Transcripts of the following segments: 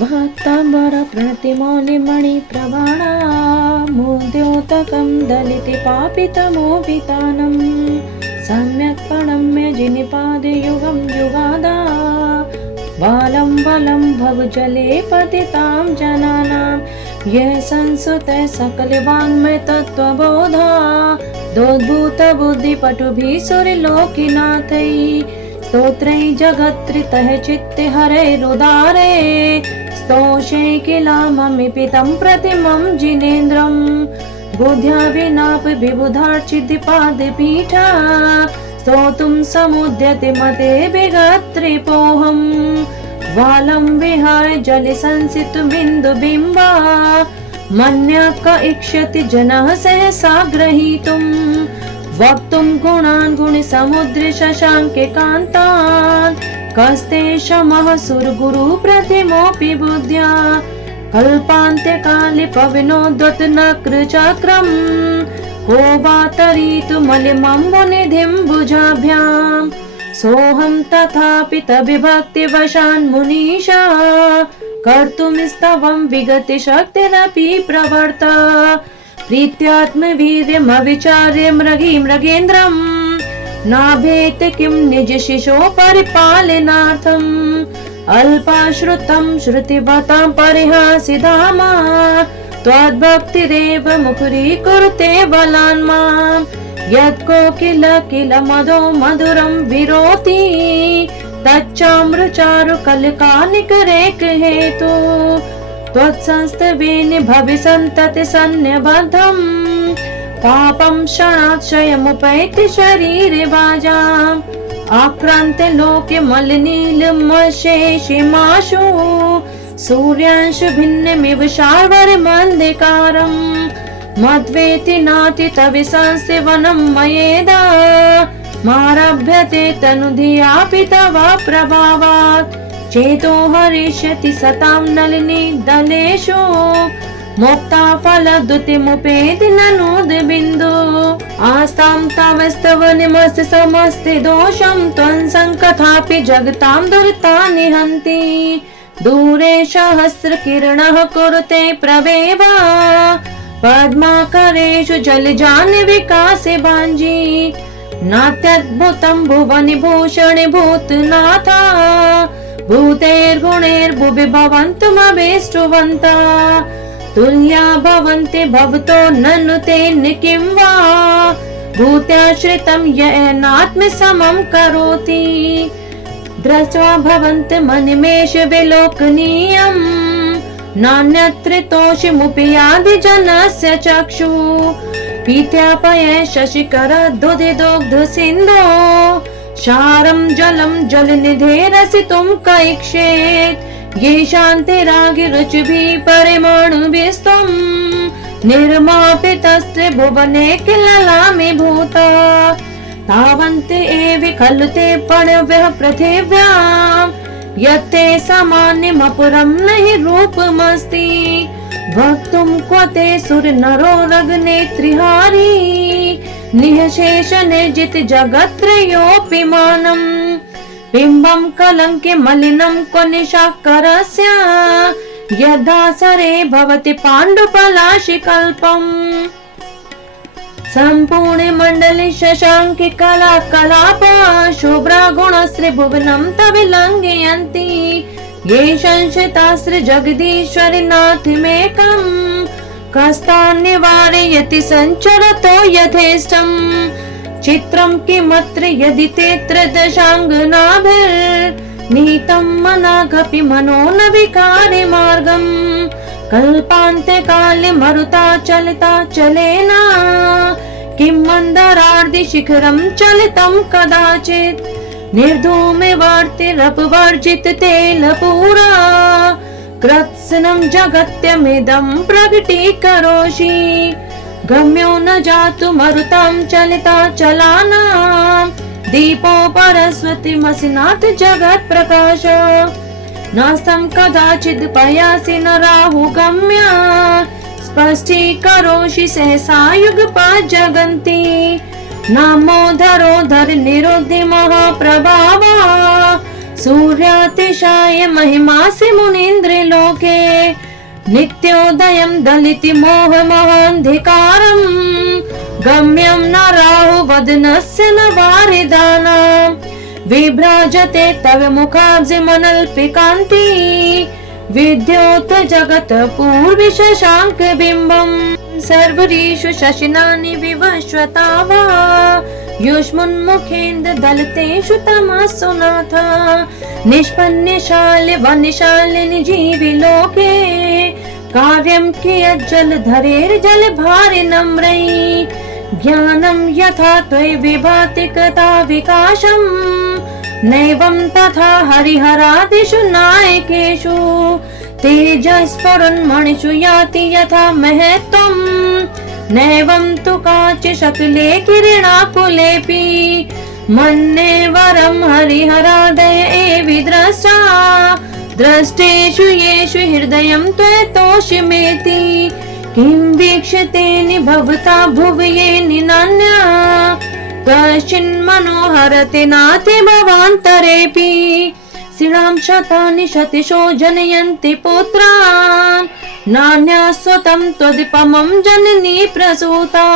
भक्तांबर प्रणतिमौलिमणि प्रवाणा मुद्योतकं दलिते पापितमोपितानं सम्यक् प्रणम्य जिनिपादयुगं युगादा बालं बलं भवजले पतितां जनानां यः संसुतः सकलवाङ्मय तत्त्वबोधा दोद्भूत बुद्धिपटुभिः सुरलोकिनाथैः स्तोत्रै जगत्त्रितः चित्ते हरैरुदारे स्तोषे किलाममिपितं प्रतिमं जिनेन्द्रं बुद्ध्या विनापि विबुधार्चिद्पादपीठा स्तोतुं समुद्यते मते विगत्रिपोऽहं वालं विहाय जले संसितुमिन्दुबिम्बा मन्यः क इष्यति जनः सहसा ग्रहीतुम् वक्तुं गुणान् गुणसमुद्रे शशाङ्के कान्तान् कस्ते शमः सुरगुरु प्रतिमोऽपि बुद्ध्या कल्पान्त्यकाले पविनोद्वत् नक्रचक्रम् को वा तरीतु मलिमं मुनिधिं भुजाभ्याम् सोऽहं तथापि तद्विभक्तिवशान् मुनीशा कर्तुमिस्तवं विगते शक्तिरपि प्रवर्ता प्रीत्यात्मवीर्यमविचार्य मृगेन्द्रम् नाभेत किं निजशिशो परिपालनार्थम् अल्पाश्रुतं श्रुतिवतां परिहासिधामा त्वद्भक्तिरेव मुखरीकुरुते बलान् माम् यत्को किल मदो मधुरं विरोति तच्चाम्रचारु कलिकानिकरेक हेतु त्वत्संस्तवेन भविसन्तति सन्निबद्धम् पापं क्षणाक्षयमुपैति शरीरे वाजाम् आक्रान्ते लोके मलिनीलमशेषिमाशु सूर्यांश भिन्नमिव शार्वर्यमन्धिकारम् मद्वेति नाति तविसंस्ते वनं मयेदा मारभ्यते तनुधियापि तव प्रभावात् चेतो हरिष्यति सतां नलिनी दलेषु मुक्ता फलद्युतिमुपेति ननोद बिन्दु आस्तां तवस्तव निमस्त समस्ते दोषं त्वं संकथापि जगतां दुरितानि हन्ति दूरे सहस्रकिरणः कुरुते प्रवेवा पद्माकरेषु जलजानि विकासे भाञ्जी नात्यद्भुतं भुवनि भूषणे भूतनाथा भूतैर्गुणैर्भुवि भवन्तुमभीष्टवन्ता तुल्या भवन्ति भवतो ननु ते किं वा भूत्याश्रितं येनात्मसमं करोति दृष्ट्वा भवन्ति मनिमेष विलोकनीयम् नान्यत्र तोषिमुपि यादि जनस्य चक्षु पीत्यापये शशिकर दुधिदोग्ध सिन्धो क्षारं जलं जलनिधेरसितुं कैक्षेत् ये शान्तिरागिरुचिभिः परिमाणुभिस्त्वं निर्मापितस्य भुवने किललामि भूता तावन्ते एव खलु ते पणव्यः पृथिव्याम् यत्ते सामान्यमपुरं नहि रूपमस्ति वक्तुं क्व ते सुरनरो रगनेत्रिहारी निःशेष निर्जित जगत्त्रयोऽपि मानम् बिम्बं कलङ्के मलिनं क्व निशाकरस्य यदा सरे भवति पाण्डुपलाशिकल्पम् सम्पूर्णे मण्डले शशाङ्के कलाकलापा शुभ्रा गुणश्री भुवनं तविलङ्घयन्ति ये संशितास्त्र जगदीश्वरि नाथमेकम् कस्तान् निवारयति सञ्चरतो यथेष्टम् चित्रं किमत्र यदि तेऽत्र दशाङ्गनाभिर्निहितं मनागपि मनो न विकारे मार्गम् कल्पान्त्यकाले मरुता चलिता चलेन किं मन्दरार्धि शिखरं चलितं कदाचित् निर्धूमे वर्तिरपवर्जित तेलपूरा कृत्स्नं जगत्यमिदं प्रकटीकरोषि गम्यो न जातु मरुतां चलिता चलानां दीपो परस्वतीमसिनाथ जगत् प्रकाश नास्तं कदाचित् पयासि न राहुगम्य स्पष्टीकरोषि सहसा युगपत् जगन्ति नमो धरो धर निरुद्धि महाप्रभावा सूर्यातिशाय महिमासि मुनीन्द्र लोके नित्योदयं दलिति मोहमहान्धिकारम् गम्यं न राहुवदनस्य न वारिदानां विभ्राजते तव मुखाब्जिमनल्पिकान्ति विद्योत जगत पूर्वि शशांक बिंबम सर्वरीषु शशिनानि विवश्वतावा युष्मन्मुखेन्द्र दलतेषु तमस्सु नाथ निष्पन्नशाल्य वन्यशालिनि जीवि लोके कार्यं कियज्जलधरेर् जलभारि नम्रै ज्ञानं यथा त्वयि विभाति कृता विकासम् नैवं तथा हरिहरादिषु नायकेषु तेजस्फुरन्मणिषु याति यथा महत्त्वम् नैवं तु काचि शकले किरणाकुलेऽपि मन्ये वरं हरिहरादय एवि द्रष्टा दृष्टेषु येषु हृदयं त्वयतोषिमेति किं वीक्षते भवता भुवि येन नान्या कश्चिन्मनोहरति नाति भवान्तरेऽपि श्रीणां शतानि शतिशो जनयन्ति पुत्रान् नान्यास्वतं त्वदीपमं जननी प्रसूता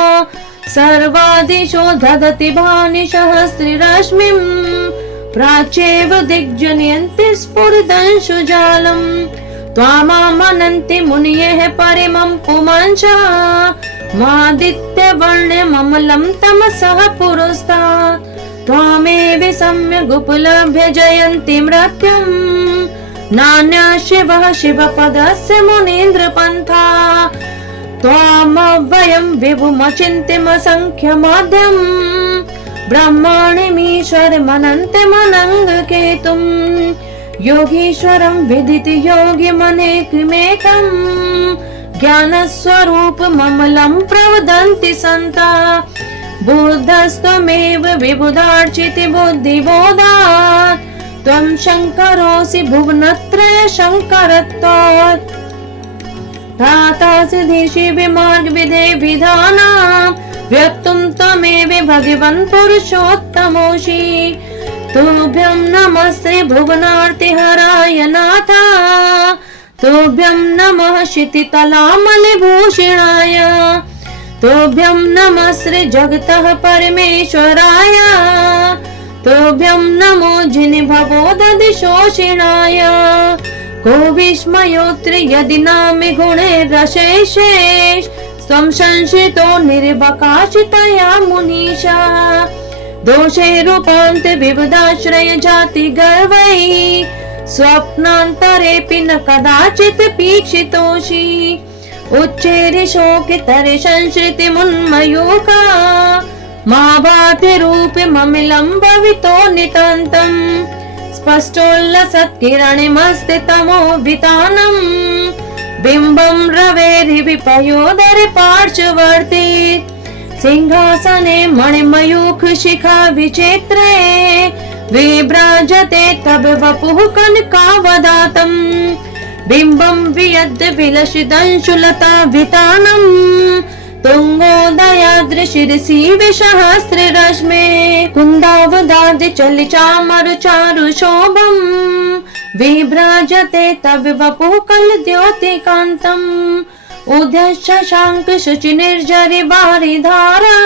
सर्वादिशो ददति भानि सहस्ररश्मिं प्राच्येव दिग्जनयन्ति स्फुरदंशुजालम् त्वामामनन्ति मुनयः परिमं पुमांसः मादित्यवर्णममलं तमसः पुरस्तात् त्वामेव सम्यगुपलभ्य जयन्ति मृत्युं नान्या शिवः शिवपदस्य मुनीन्द्रपन्था त्वामव्ययं विभुमचिन्त्यमसङ्ख्यमाद्यं ब्रह्माण्डमीश्वरमनन्तमनङ्गकेतुं योगीश्वरं विदिति योगिमनेकमेकं ज्ञानस्वरूपममलं प्रवदन्ति सन्ता बुद्धस्त्वमेव विबुधार्चिति बुद्धिबोधात् त्वं शङ्करोऽसि भुवनत्रय शङ्करत्वात् त्रातासिधीषि विमार्गविधे विधानां व्यक्तुं त्वमेव भगवन् पुरुषोत्तमोषि तुभ्यं नमस्ते भुवनार्तिहराय नाथ तुभ्यं नमः क्षितितलामलिभूषणाय तुभ्यं नमः श्री जगतः परमेश्वराय तुभ्यं नमो जिनभवोदधिशोषिणाय को विस्मयोऽत्र यदि नामे गुणे रसेशेष स्वं संशितो निर्वकाशितया मुनीषा दोषे रूपान्त विविधाश्रय जाति गर्वै स्वप्नान्तरेऽपि न कदाचित् पीक्षितोषि उच्चैरे शोकितरे संश्रितिमुन्मयूखा मा भाति रूपममिलं भवितो नितान्तम् स्पष्टोल्लसत्किरणिमस्ति तमोवितानम् बिम्बं रवेर्विपयोदरे पार्श्ववर्ती सिंहासने मणिमयूख शिखा विचित्रे विभ्राजते तब वपुः कनकावदातम् बिम्बं वियद् विलसिदंशुलता वितानम् तुङ्गोदयाद्रिशिरसि विसहस्ररश्मे कुन्दावदादि चलिचामरुचारु शोभम् विभ्राजते तब वपुः कलद्योतिकान्तम् उदशशाङ्क शुचि निर्जरि वारिधारा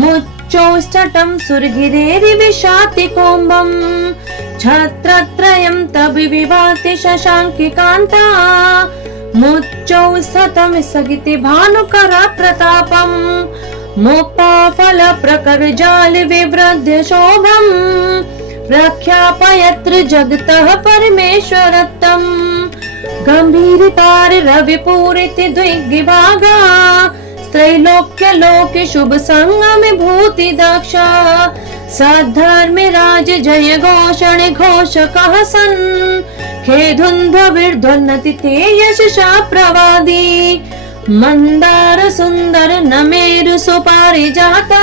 मुच्चोष्टटं सुरगिरेरिविशाति कोम्बम् छत्रत्रयं तब विभाति शशाङ्किकान्ता मुच्चौस्ततं स्थगिति भानुकरा प्रतापम् मुक्ताफल प्रकर जाल विवृद्ध शोभम् प्रख्यापयत्र जगतः परमेश्वरत्वम् गंभीरतार रविपूरिति द्विग्विभागा त्रैलोक्य लोके शुभ संगम भूति दक्षा सद्धर्मि राज जय घोषण घोषकः सन् खेधुन्ध्वभिर्ध्वन्नति ते यशसा प्रवादी मंदार सुंदर नमेरु सुपारिजाता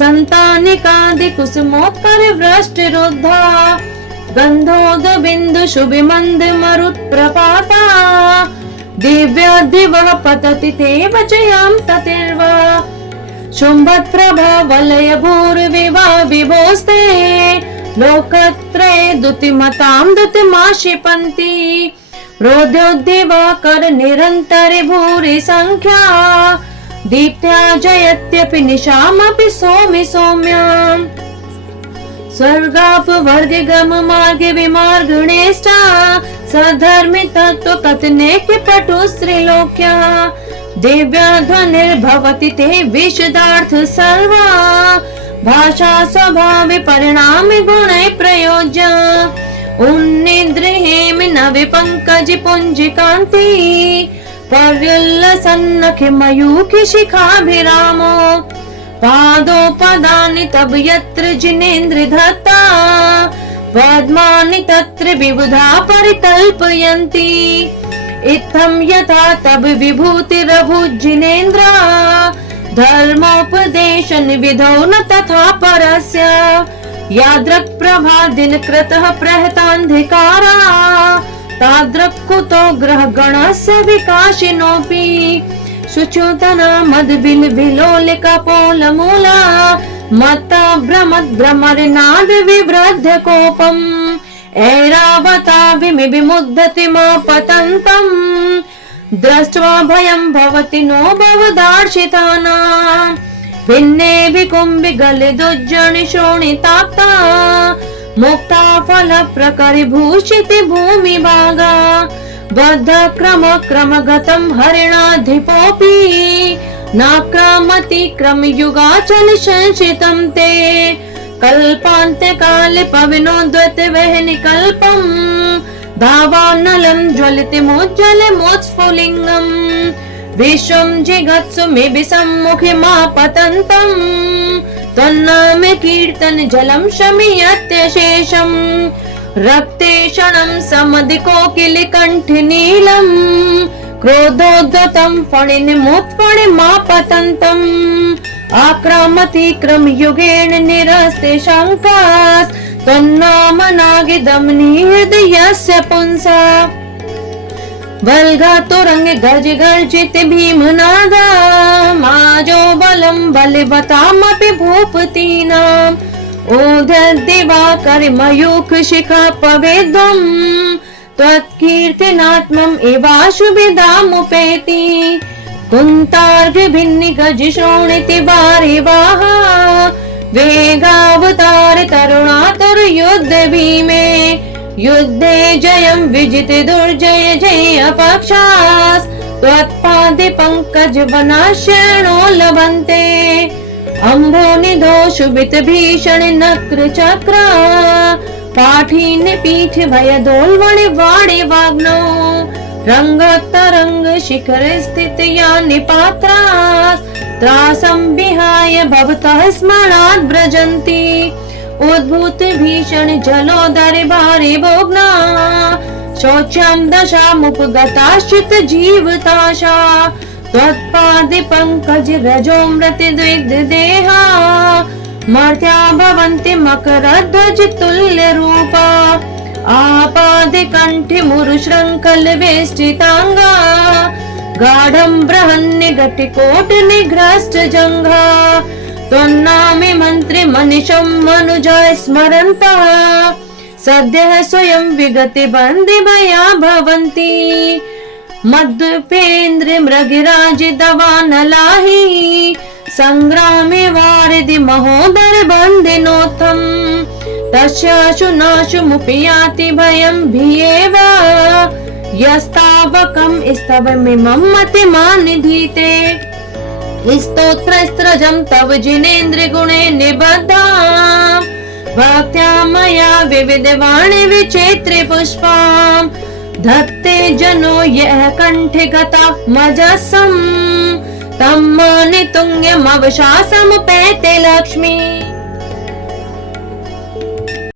संतानिकादि कुसुमोत्कर वृष्टिरुद्धा गंधोद बिंदु शुभिमंद मरुत्प्रपाता दिव्यादिवः पतति ते वचयां ततिर्वा शुम्भत्प्रभा वलय भूर्विवा विभोस्ते लोकत्रये दुतिमतां दुतिमाक्षिपन्ति रोध्योद्दिवाकर निरन्तरे भूरि संख्या दीप्त्या जयत्यपि निशामपि सौम्य सौम्याम् स्वर्गापवर्गगम मार्गे विमार्गणेष्टा सधर्मि तत्त्व कथने के पटु स्त्रीलोक्या दिव्या ध्वनिर्भवति ते विशदार्थ सर्वा भाषा स्वभावे परिणामे गुणे प्रयोज्य उन्निद्रिहेमि नवि पंकज पुंज कांति पर्युल्लसन्नखि मयूखि शिखाभिरामो पादोपदानि तब यत्र जिनेन्द्र धत्ता पद्मानि तत्र विबुधा परिकल्पयन्ति इत्थं यथा तब विभूतिरभुजिनेन्द्रा धर्मोपदेशन विधौ न तथा परस्य यादृक् प्रभा दिनकृतः प्रहतान्धिकारा तादृक् कुतो ग्रहगणस्य विकाशिनोऽपि शुचोतना मदबिल विलोलिका पोलमूला मत्ता भ्रमद् भ्रमरनाद विवृद्ध कोपम् ऐरावता विमुग्धति मा पतन्तम् दृष्ट्वा भयं भवति नो भवदार्शितानाम् भिन्ने विकुम्भि गले दुज्जनि शोणिताप्ता मुक्ता फल प्रकरिभूषिति भूमि भागा बद्ध क्रम गतं हरिणाधिपोऽपि नाक्रमति क्रम युगाचल संशितं ते कल्पान्ते काले पविनोद्वत वहनि कल्पम् धावानलं ज्वलिते मोज्जले मोत्स्फुलिङ्गम् विश्वं जिगत्सु मे सम्मुखे मा पतन्तम् त्वन्नाम कीर्तन जलं शमियत्यशेषम् रक्ते क्षणं समधिकोकिल कंठि नीलम् क्रोधोद्धतं फणिनिमुत्फणि मा पतन्तम् आक्रामति क्रम युगेन निरस्ते शङ्कास् त्वन्नाम नागिदम् हृदयस्य पुंसा बलघातुरंग गज गर्जित भीमनादा माजो बलं बलिवतामपि भूपतीनाम् ओदद्दिवाकर मयूख शिखा पवेद्वम् त्वत्कीर्तनात्मम् एवाशुभिदामुपेति कुन्तार्घ भिन्नि गज शोणिति वारिवाहा वेगावतार तरुणातुर युद्ध भीमे युद्धे जयं विजित दुर्जय जय अपक्षास् त्वत्पादे पंकज वनाश्रणो लभन्ते अम्भो निधो शुभित भीषण नक्र चक्र पाठीन पीठ भय दोल्वणि वाणि वाग्नो रंगोत्तरंग शिखर स्थित या निपात्रास् त्रासं विहाय भवतः स्मरणात् व्रजन्ति उद्भूत भीषण जलोदर भारी भोग्ना शौचं दशामुपगताश्चित जीवताशा त्वत्पादे पंकज रजोमृत द्विग्ध देहा मर्त्या भवन्ति मकरध्वज तुल्य रूपा आपादे कंठे मुरुशृंखल वेष्टितांगा गाढ़ं बृहन्नि घटिकोट निघ्रष्ट जंघा त्वन्नामे मंत्रि मनिषं मनुजा स्मरन्तः सद्यः स्वयं विगते बन्धि भया भवन्ति मद्द्वीपेन्द्र मृगिराज दवानलाहि संग्रामे वारिधि महोदर बन्दिनोत्थम् तस्याशु नाशुमुपि याति भयं भियेव यस्तावकं स्तवमिमं मतिमानिधीते स्तोत्रस्त्रजं तव जिनेन्द्र गुणे निबद्धा भक्त्या मया विविधवाणि विचित्रे पुष्पां धत्ते जनो यः कंठे गता मजसं तं मानितुं यमवशासमुपेते लक्ष्मी।